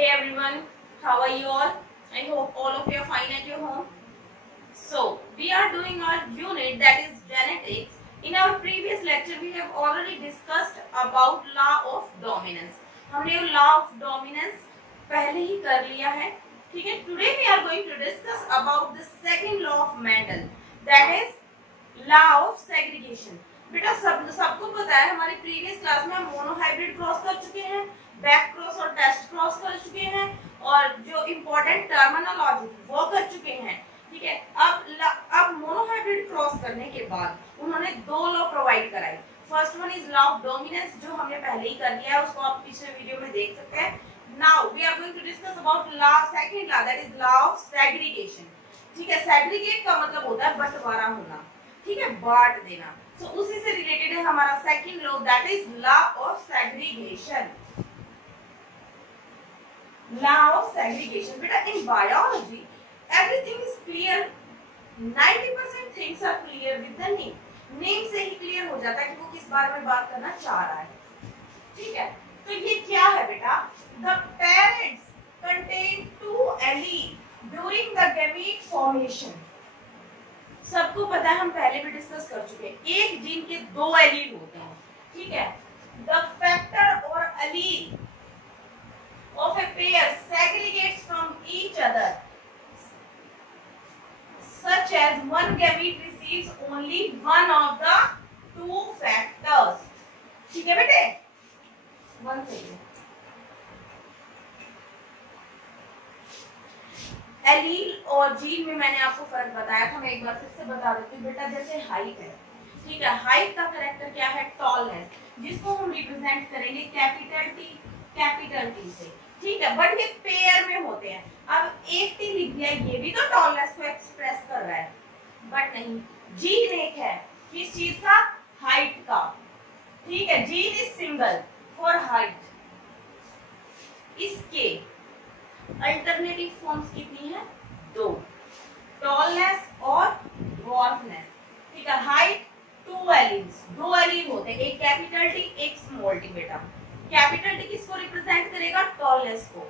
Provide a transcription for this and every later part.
Hey everyone, how are you all? I hope all of you are fine at your home. So, we are doing our unit that is genetics. In our previous lecture, we have already discussed about law of dominance. हमने law of dominance पहले ही कर लिया है, ठीक है? Today we are going to discuss about the second law of Mendel, that is law of segregation. बेटा सबको पता है, हमारी प्रीवियस क्लास में हम मोनोहाइब्रिड क्रॉस कर चुके हैं, बैक क्रॉस और टेस्ट क्रॉस कर चुके हैं, और जो इम्पोर्टेंट टर्मिनोलॉजी वो कर चुके हैं, ठीक है? अब मोनोहाइब्रिड क्रॉस करने के बाद उन्होंने दो लॉ प्रोवाइड कराई. First one is law of dominance, जो हमने पहले ही कर लिया है, उसको आप पिछले वीडियो में देख सकते हैं. Now we are going to discuss about law second law, that is law of segregation. ठीक है, सेग्रीगेट का मतलब होता है बंटवारा होना, ठीक है, बांट देना. तो उसी से रिलेटेड है हमारा second law, that is law of segregation. Law of segregation. बेटा in biology everything is clear, 90% things are clear with the name. Name से ही क्लियर हो जाता है कि वो किस बारे में बात करना चाह रहा है, ठीक है? तो ये क्या है बेटा? The parents contain two alleles during the gamete formation. सबको पता है, हम पहले भी डिस्कस कर चुके हैं, एक जीन के दो एलील होते हैं, ठीक है? The factor or allele of a pair segregates from each other, such as one gamete receives only one of the two factors. ठीक है बेटे? One second. एलील और जीन में मैंने आपको फर्क बताया था, मैं एक बार फिर से बता देती हूँ बेटा. जैसे हाइट है, ठीक है, हाइट का कैरेक्टर क्या है? टॉलनेस, जिसको हम रिप्रेजेंट करेंगे कैपिटल टी से, ठीक है? बट ये पेयर में होते हैं. अब एक टी लिख दिया, ये भी तो टॉलनेस को एक्सप्रेस कर रहा है, बट नहीं. जीन एक है, किस चीज का? हाइट का, ठीक है? Gene is single for height. इसके अल्टरनेटिव फॉर्म्स कितनी है? दो, टॉलनेस और ड्वार्फनेस, ठीक है? हाइट टू एलील्स, दो एलील होते हैं, एक कैपिटल टी एक स्मॉल टी. बेटा कैपिटल टी किसको रिप्रेजेंट करेगा? टॉलनेस को.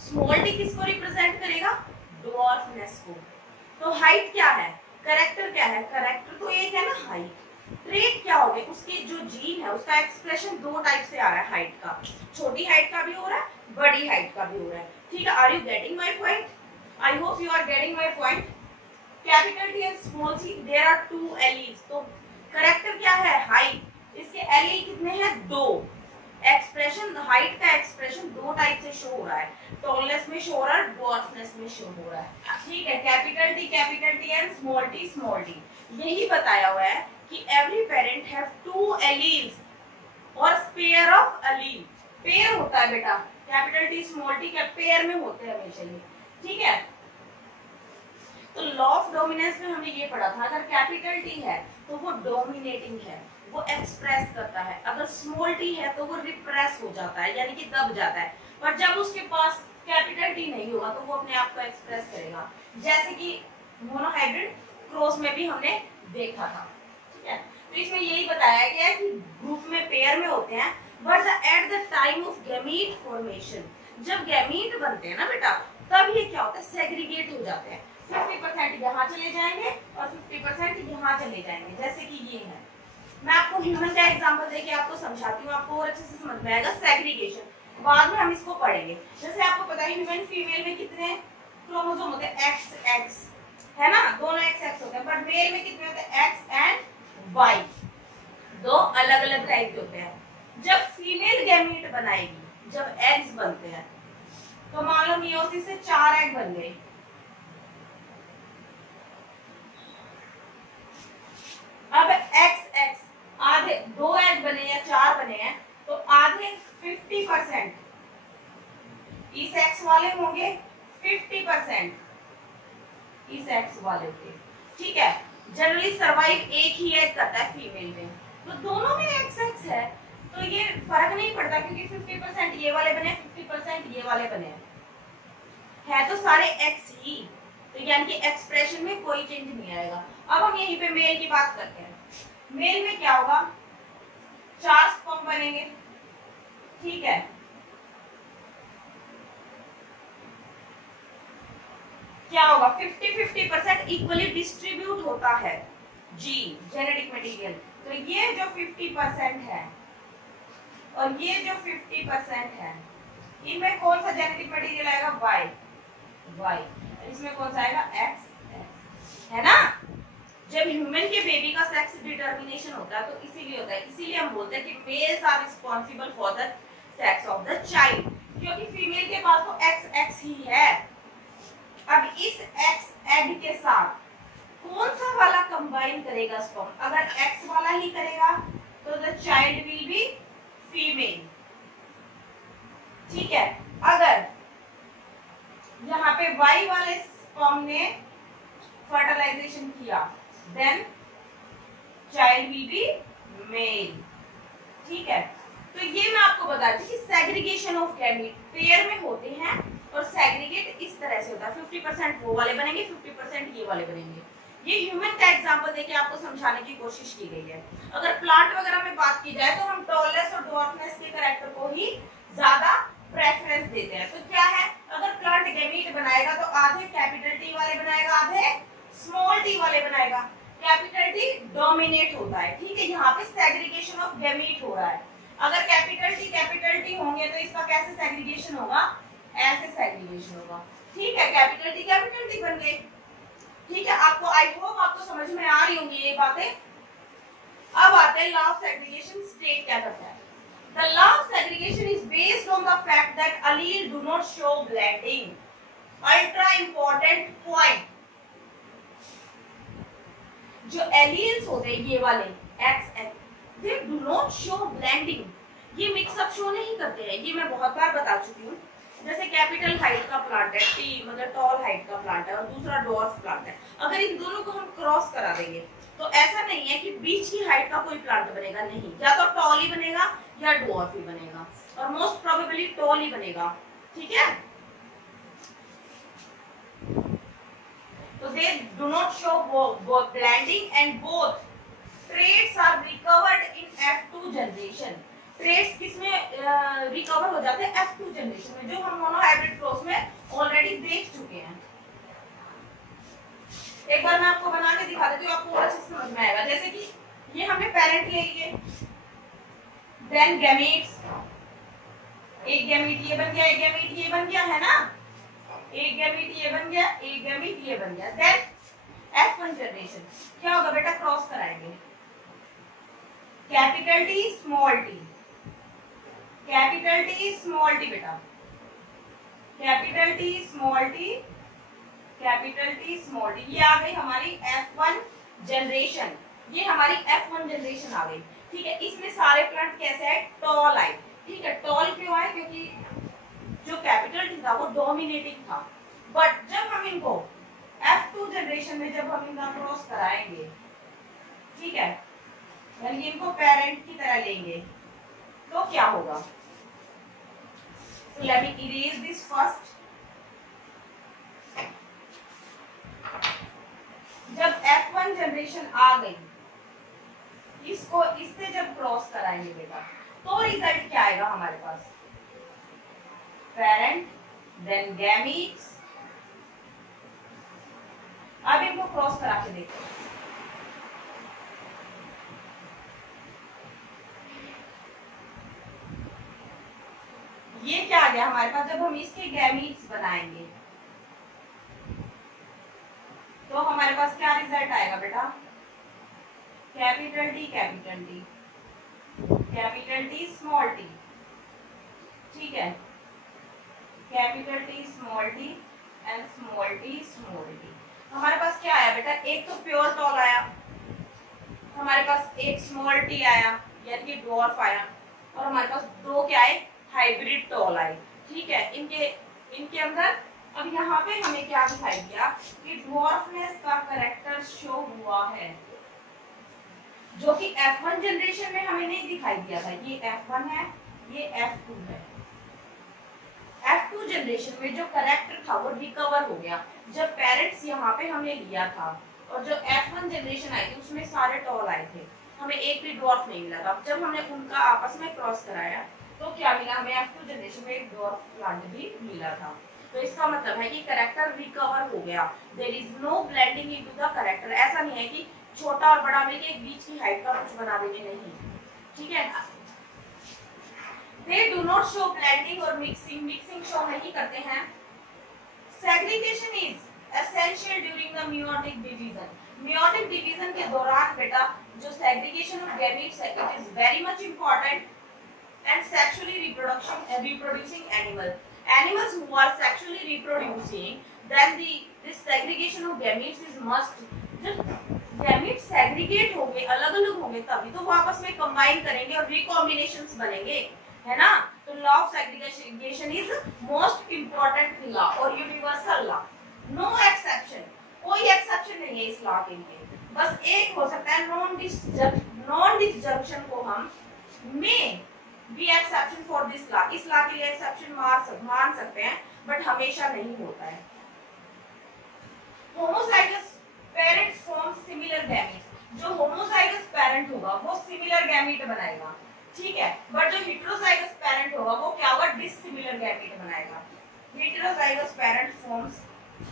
स्मॉल टी किसको रिप्रेजेंट करेगा? ड्वार्फनेस को. तो हाइट क्या है? कैरेक्टर क्या है? कैरेक्टर तो एक है ना, हाइट. ट्रेट क्या हो गया? उसके जो जीन है उसका एक्सप्रेशन दो टाइप से आ रहा है हाइट का. छोटी हाइट का भी हो रहा है, बड़ी हाइट का भी हो रहा है, ठीक है? Are you getting my point? I hope you are getting my point. Capital T and small T, there are to alleles. तो कैरेक्टर क्या है? हाइट. इसके एलील कितने हैं? दो. एक्सप्रेशन, हाइट का एक्सप्रेशन दो टाइप से शो हो रहा है, टॉलनेस में शो हो रहा है, ड्वार्फनेस में शो हो रहा है, ठीक है? Capital T and small T. यही बताया हुआ है कि every parent have to alleles और पेयर ऑफ एलील. पेयर होता है बेटा, कैपिटल टी स्मॉल टी क्या पेयर में होते हैं हमेशा ये, ठीक है? तो लॉ ऑफ डोमिनेंस में हमने ये पढ़ा था, अगर कैपिटल टी है तो वो डोमिनेटिंग है, वो एक्सप्रेस करता है. अगर स्मॉल टी है तो वो रिप्रेस हो जाता है, यानी कि दब जाता है. पर जब उसके पास कैपिटल टी नहीं होगा तो वो अपने आप को एक्सप्रेस करेगा, जैसे कि मोनोहाइब्रिड क्रॉस में भी हमने देखा था, ठीक है? तो इसमें यही बताया गया है कि ग्रुप में पेयर में होते हैं, but at the time of gamete formation, जब गैमीट बनते हैं ना बेटा, तब ये क्या होता है? सेग्रीगेट हो जाते हैं. 50% यहाँ चले जाएंगे और 50% यहाँ चले जाएंगे, जैसे कि ये है. मैं आपको ह्यूमन का एग्जांपल देके आपको समझाती हूँ, आपको और अच्छे से समझ में आएगा. सेग्रीगेशन बाद में हम इसको पढ़ेंगे. जैसे आपको पता है ह्यूमन फीमेल में कितने क्रोमोसोम होते हैं? XX है ना, दोनों XX होते हैं. बट मेल में कितने होते हैं? X and Y. दो अलग अलग टाइप के होते हैं. जब फीमेल गैमीट बनाएगी, जब एग्स बनते हैं, तो मान लो मियोसिस से 4 एग बन गए. अब XX आधे, दो एग बने या 4 बने हैं, तो आधे 50% इस एक्स वाले होंगे, 50% इस एक्स वाले होंगे, ठीक है? जनरली सर्वाइव एक ही एग करता है फीमेल में, तो दोनों में XX है, तो ये फर्क नहीं पड़ता, क्योंकि 50% ये वाले बने, 50% ये वाले बने हैं, तो सारे एक्स ही. तो यानी कि एक्सप्रेशन में कोई चेंज नहीं आएगा. अब हम यहीं पे मेल की बात करते हैं. मेल में क्या होगा? 4 स्पर्म बनेंगे, ठीक है? क्या होगा 50-50% इक्वली डिस्ट्रीब्यूट होता है जीन जेनेटिक मटेरियल। तो ये जो 50% है और ये जो 50% है, इनमें कौन सा जेनेटिक मटेरियल आएगा? Y Y. इसमें कौन सा आएगा? एक्स, है ना। जब ह्यूमन के बेबी का सेक्स डिटर्मिनेशन होता है तो इसीलिए होता है, इसीलिए हम बोलते हैं कि males are responsible for the sex of the child, क्योंकि फीमेल के पास तो एक्स एक्स ही है। अब इस एक्स एग के साथ कौन सा वाला कंबाइन करेगा स्पर्म? अगर एक्स वाला ही करेगा तो the child will B female, ठीक है। अगर यहाँ पे वाई वाले स्पर्म ने फर्टिलाइजेशन किया then child will be male, ठीक है। तो ये मैं आपको बताती कि सेग्रीगेशन ऑफ गैमीट पेयर में होते हैं और सेग्रीगेट इस तरह से होता है, 50% वो वाले बनेंगे, 50% ये वाले बनेंगे। ये ह्यूमन का एग्जांपल देके आपको समझाने की कोशिश की गई है। अगर प्लांट वगैरह में बात की जाए तो हम टॉलनेस और ड्वार्फनेस के कैरेक्टर को ही ज्यादा प्रेफरेंस देते हैं। तो क्या है, अगर प्लांट गैमीट बनाएगा तो आधे कैपिटल टी वाले बनाएगा, आधे स्मॉल टी वाले बनाएगा। कैपिटल टी डोमिनेट होता है, ठीक है। यहाँ पे सेग्रीगेशन ऑफ गैमीट हो रहा है। अगर कैपिटल टी होंगे तो इसका कैसे सेग्रीगेशन होगा? ऐसे सेग्रीगेशन होगा, ठीक है। कैपिटल टी बन गए, ठीक है। आपको आई होप आपको समझ में आ रही होंगी ये बातें। अब आते हैं लॉ ऑफ सेग्रीगेशन। स्टेट क्या करता है? The law of segregation is based on the fact that allele do not show blending. Ultra important point. जो एलील्स होते हैं ये वाले X, they do not show blending. ये मिक्सअप शो नहीं करते हैं। ये मैं बहुत बार बता चुकी हूँ। जैसे कैपिटल हाइट का प्लांट है, टी मतलब टॉल हाइट का प्लांट है और दूसरा डॉर्फ प्लांट है, अगर इन दोनों को हम क्रॉस करा देंगे तो ऐसा नहीं है कि बीच की हाइट का कोई प्लांट बनेगा, नहीं। या तो टॉल ही बनेगा या डॉर्फ ही बनेगा, और मोस्ट प्रोबेबली टॉल ही बनेगा, ठीक है। तो they do not show blending and both traits are recovered in F2 generation. Traits किसमें रिकवर हो जाते हैं? F2 जनरेशन में, जो हम मोनोहाइब्रिड क्रॉस में ऑलरेडी देख चुके हैं। एक बार मैं आपको बना के दिखा देती हूँ, आपको और अच्छे से समझ में आएगा। जैसे कि ये हमने पेरेंट ले लिए, देन गैमीट्स, एक गैमीट ये बन गया, एक गैमीट ये बन गया, है ना। एक गैमीट ये बन गया, एक गैमीट ये बन गया, देन F1 जनरेशन क्या होगा बेटा? क्रॉस कराएंगे, capital T small T, capital T small T बेटा, capital T small T, capital T small T. ये आ गई हमारी F1 जनरेशन, ये हमारी F1 जनरेशन आ गई, ठीक है। इसमें सारे प्लांट कैसे आए? टॉल आए, ठीक है। टॉल क्यों आए? क्योंकि जो कैपिटल टी था वो डोमिनेटिंग था। बट जब हम इनको F2 जनरेशन में जब हम इनका क्रॉस कराएंगे, ठीक है, यानी इनको पेरेंट की तरह लेंगे, तो क्या होगा? So let me erase this first. जब F1 जनरेशन आ गई, इसको इससे जब क्रॉस कराएंगे बेटा, तो रिजल्ट क्या आएगा हमारे पास? Parent, then gametes. अब इनको क्रॉस करा के देखो, ये क्या आ गया हमारे पास? जब हम इसके गैमीट्स बनाएंगे तो हमारे पास क्या रिजल्ट आएगा बेटा? Capital T, capital T, capital T small T, ठीक है। Capital T small T and small T small T. हमारे पास क्या आया बेटा? एक तो प्योर टॉल आया, हमारे पास एक स्मॉल टी आया यानी कि डॉर्फ आया, और हमारे पास दो क्या आए? हाइब्रिड टॉल आए, ठीक है। इनके अंदर अब यहाँ पे हमें क्या दिखाई दिया कि ड्वार्फनेस का कैरेक्टर शो हुआ है, जो कि F1 जनरेशन में हमें नहीं दिखाई दिया था। ये F1 है, ये F2 है। F2 जनरेशन में जो कैरेक्टर था वो रिकवर हो गया जब पेरेंट्स यहाँ पे हमने लिया था, और जो F1 जनरेशन आई थी उसमें सारे टॉल आए थे, हमें एक भी ड्वार्फ नहीं मिला था। जब हमने उनका आपस में क्रॉस कराया तो क्या मिला हमें? F2 जनरेशन में एक ड्वार्फ प्लांट भी मिला था। तो इसका मतलब है कि कैरेक्टर रिकवर हो गया। There is no blending into the character. ऐसा नहीं है कि छोटा और बड़ा मिलके एक बीच की हाइट का कुछ बना देंगे, नहीं, ठीक है। दे डू नॉट शो ब्लेंडिंग और मिक्सिंग, मिक्सिंग शो नहीं करते हैं। Segregation is essential during the meiotic division. Meiotic division के दौरान बेटा जो सेग्रीगेशन ऑफ गैमीट्स है it is very much important and sexually reproducing animals who are sexually reproducing, then this segregation of gametes is must। जब gametes segregate होंगे, अलग अलग होंगे, तभी तो वो आपस में combine करेंगे और recombinations बनेंगे, है ना। तो law of segregation is most important law और universal law, no exception, कोई exception नहीं है इस law के लिए। बस एक हो सकता है non disjunction को हम में भी एक्सेप्शन फॉर दिस लॉ, इस लॉ के लिए एक्सेप्शन मान सकते हैं, बट हमेशा नहीं होता है। Homozygous parent form similar gamete. जो होमोजाइगस पेरेंट होगा वो सिमिलर गैमीट बनाएगा, ठीक है, बट जो हेटेरोजाइगस पेरेंट होगा वो क्या होगा, डिसिमिलर गैमीट बनाएगा। Heterozygous parent forms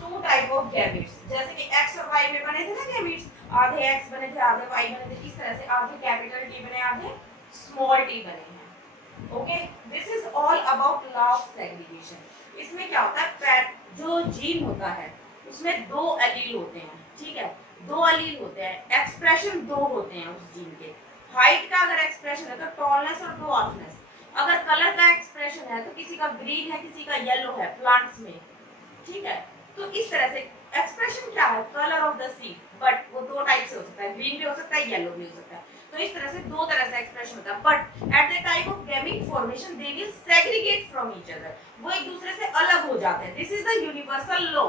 two type of gametes, जैसे कि एक्स और वाई में बने थे ना गैमीट्स, आधे एक्स बने थे आधे वाई बने थे, इस तरह से आधे कैपिटल टी बने आधे स्मॉल टी बने हैं। Okay, this is all about law of segregation. इसमें क्या होता है, जो जीन होता है उसमें दो एलील होते हैं, ठीक है, दो एलील होते हैं, एक्सप्रेशन दो होते हैं उस जीन के। हाइट का अगर एक्सप्रेशन है तो टॉलनेस और ड्वार्फनेस। अगर कलर का एक्सप्रेशन है तो किसी का ग्रीन है किसी का येलो है प्लांट्स में, ठीक है। तो इस तरह से एक्सप्रेशन क्या है, colour of the seed, but वो दो टाइप से हो सकता है, ग्रीन भी हो सकता है येलो भी हो सकता है। तो इस तरह से दो तरह से एक्सप्रेशन होता है, but at the time of gamete formation they will segregate from each other, वो एक दूसरे से अलग हो जाते हैं। This is the universal law.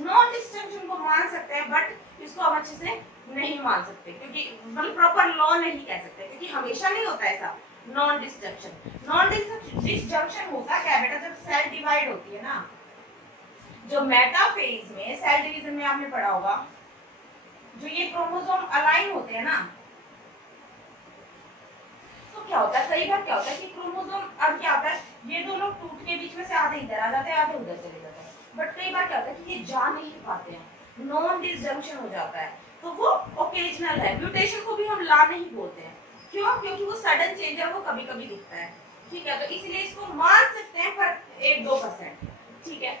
Non distinction को मान सकते हैं बट इसको हम अच्छे से नहीं मान सकते, क्योंकि मतलब प्रॉपर लॉ नहीं कह सकते, क्योंकि हमेशा नहीं होता ऐसा नॉन डिस्टिंक्शन। नॉन डिस्जंक्शन होता क्या बेटा, जब सेल डिवाइड होती है ना, जो मेटाफेज में सेल डिवीजन में आपने पढ़ा होगा, जो ये क्रोमोसोम अलाइन होते हैं ना, तो क्या होता है, कई बार क्या होता है कि क्रोमोसोम अब क्या होता है, ये दोनों टूट के बीच में से आधे इधर आ जाते हैं आधे उधर चले जाते हैं, बट कई बार क्या होता है कि ये जा नहीं पाते हैं, नॉन डिसजंक्शन हो जाता है, तो वो ओकेजनल है। म्यूटेशन को भी हम ला नहीं बोलते हैं, क्यों, क्योंकि वो सडन चेंज है, वो कभी कभी दिखता है, ठीक है। तो इसलिए इसको मान सकते हैं पर 1-2%, ठीक है।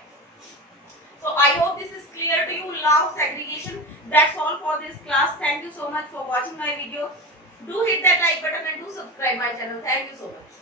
So I hope this is clear to you, law of segregation. That's all for this class. Thank you so much for watching my video. Do hit that like button and do subscribe my channel. Thank you so much.